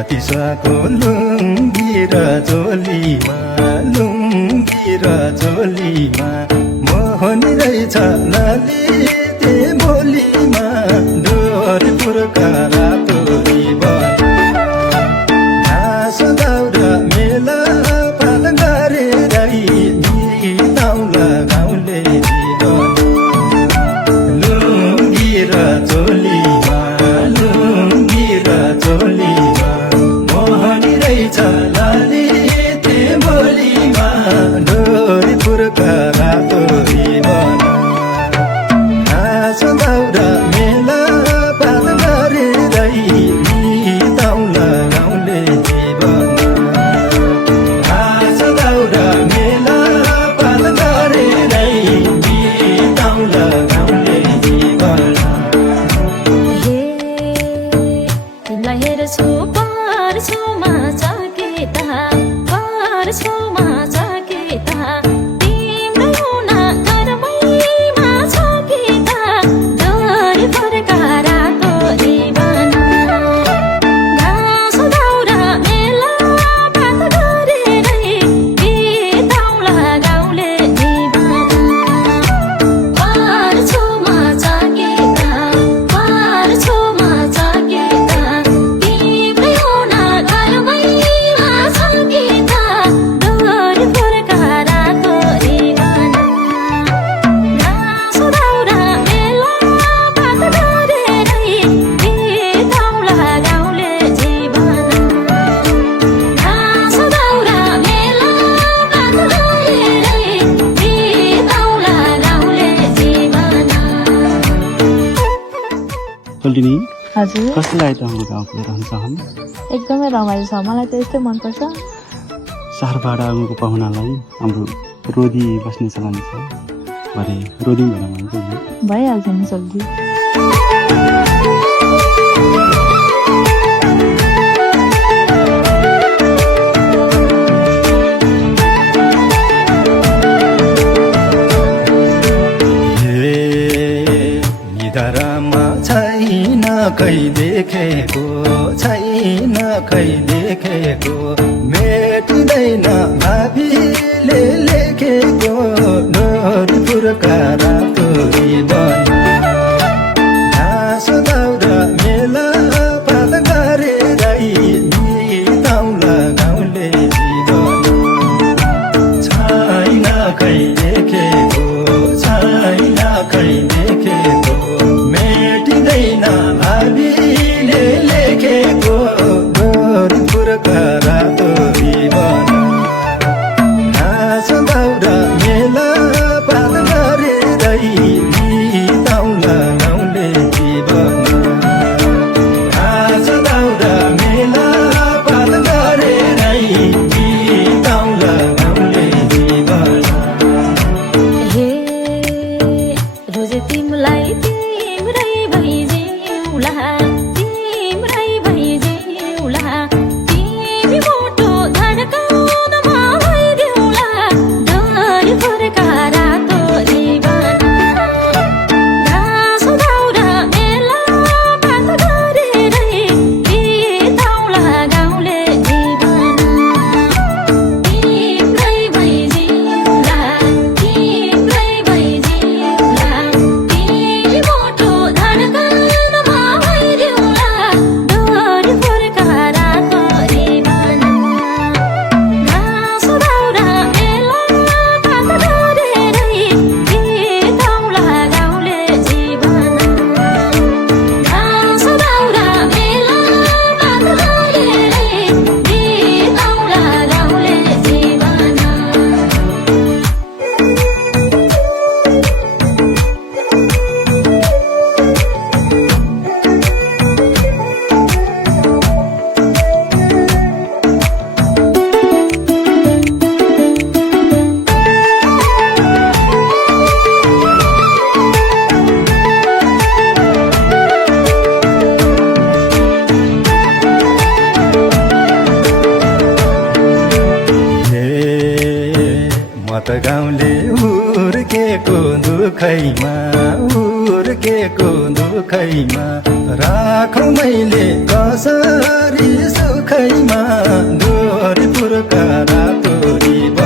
छतिसको लुङ्गी र झोलीमा मोहनी रहेछ ललिते बोलीमा डोरी पुर्का रातो रिबन घाँस दाउरा मेला पात गरेर बिताउला गाउँले जीवन लुङ्गी र झोलीमा मोहनी रहेछ ललिते बोलीमा डोरी पुर्का रातो रिबन घाँस दाउरा मेला पात गरेर बिताउला गाउँले जीवन घाँस दाउरा मेला पात गरेर बिताउला गाउँले जीवन तिमीलाई हेर्छु पर्छौमा चकेता तिम्रो हुन घरमैमा छकेता डोरी फर्का रातो रिबन घाँस दाउरा मेला पात गरेर बिताउला गाउँले जीवन पर्छौमा चकेता तिम्रै हुन घरमैमा छकेता डोरी फर्का रातो रिबन घाँस दाउरा मेला पात गरेर बिताउला गाउँले जीवन घाँस दाउरा मेला पात गरेर बिताउला गाउँले जीवन सोल्टिनी हजुर कसलाई त हाम्रो गाउँको रहन सहन एकदमै रमाइलो छ मलाई त यस्तै मनपर्छ चाडबाड आउनुको पाहुनालाई हाम्रो रोदी बस्ने चलन छ भरे रोदी भनेर भन्छ नि भइहाल्छ नि सब्जी निधारमा छैन खै देखेको मेटिँदैन भावीले लेखेको डोरी पुर्का रातो रिबन घाँस दाउरा मेला पात गरेर बिताउला गाउँले जीवन छैन खै देखेको मेटिँदैन भावीले लेखेको डोरी पुर्का रातो रिबन घाँस दाउरा मेला पात गरेर बिताउला गाउँले जीवन घाँस दाउरा मेला पात गरेर बिताउला गाउँले जीवन रोजे तिमीलाई तिम्रै भइजेउला तिमी मोटो धड्काउनमा भइदेउला डोरी फर्का रातो रिबन घाँस दाउरा मेला पात गरेर बिताउला गाउँले जीवन तिम्रै भइजेउला तिमी मोटो धड्काउनमा भइदेउला डोरी फर्का रातो रिबन घाँस दाउरा मेला पात गरेर बिताउला गाउँले जीवन घाँस दाउरा मेला पात गरेर बिताउला गाउँले जीवन म त गाउँले उर्केको दुखैमा राखौँ मैले कसरी सुख आँखैमा डोरी पुर्का रातो रिबन